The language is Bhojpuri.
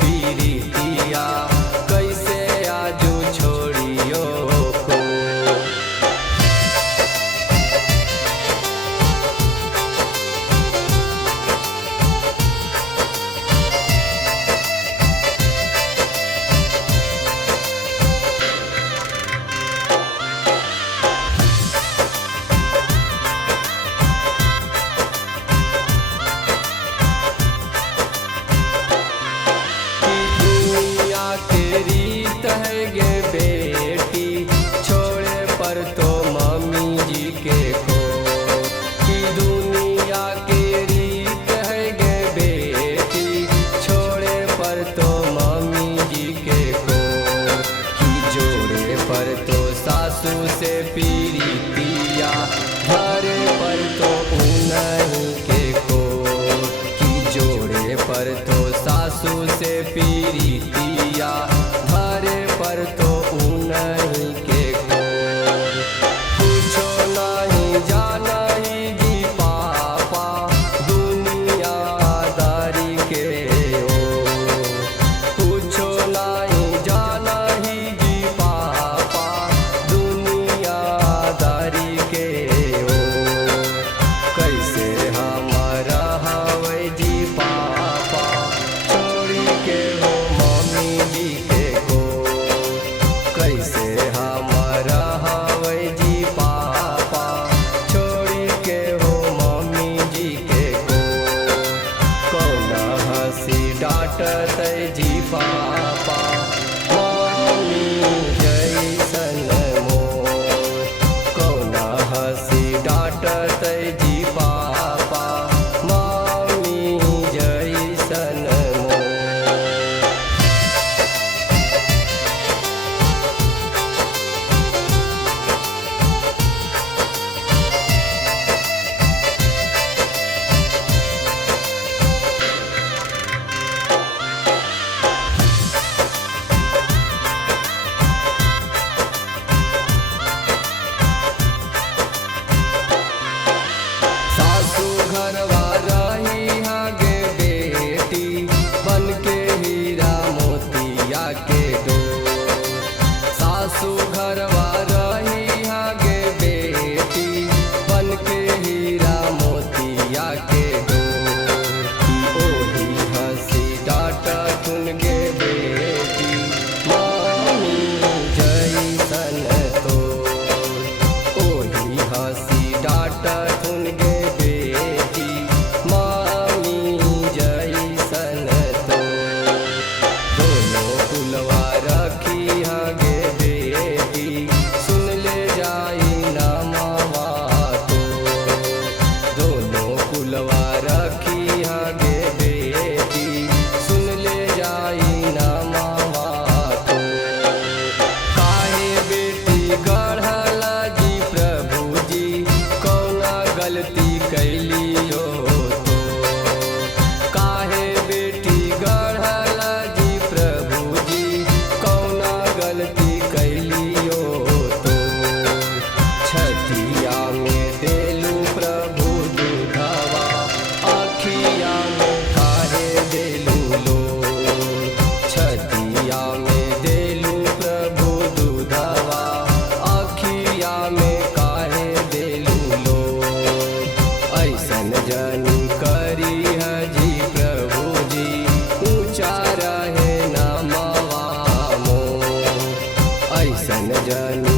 पीरितिया कैसे आजू छोड़ियो को। सासू से पीरितिया घरे पर तो उन्हीं के को की जोड़े पर तो सासू से पीरितिया घरे पर तो उन्हीं के को। पूछो नहीं जाना ही जी पापा दुनियादारी के ओ। पूछो नहीं जाना ही जी पापा दुनियादारी के ओ। कैसे हमारा हवै जी पापा छोड़ी के हो मम्मी जी के को। कैसे हमारा हवै जी पापा छोड़ी के हो मम्मी जी के को। कौना हंसी डांटत जी पापा मम्मी जैसन मोर। कौना हंसी डांटत जी पापा मम्मी जैसन मोर। सासू घरवा रही आगे बेटी बनके हीरा मोतिया के डोर। सासू घरवा रही आगे बेटी बनके हीरा मोतिया के डोर। ओही हंसी डांटा चुन गे बेटी मम्मी जैसन तोर। ओही हंसी डांटा चुन गे बेटी मम्मी जैसन तोर। दोनों कुलवा रखी आगे बेटी सुन ले जाई नामवा तो। दोनों कुलवा रखी आगे बेटी सुन ले जाई नामवा तो। काहे बेटी गढ़ला जी प्रभु जी कौना गलती कैलियो तो। काहे बेटी गढ़ला जी प्रभु जी कौना गलती कैलियो तो। छठिया में देलू प्रभु दूधवा आखिया में काहे देलू लोर। छठिया में देलू प्रभु दूधवा आखिया में काहे देलू लोर। ऐसन जनी करी है जी प्रभु जी ऊंचा रहे नामवा मोर। ऐसन जनी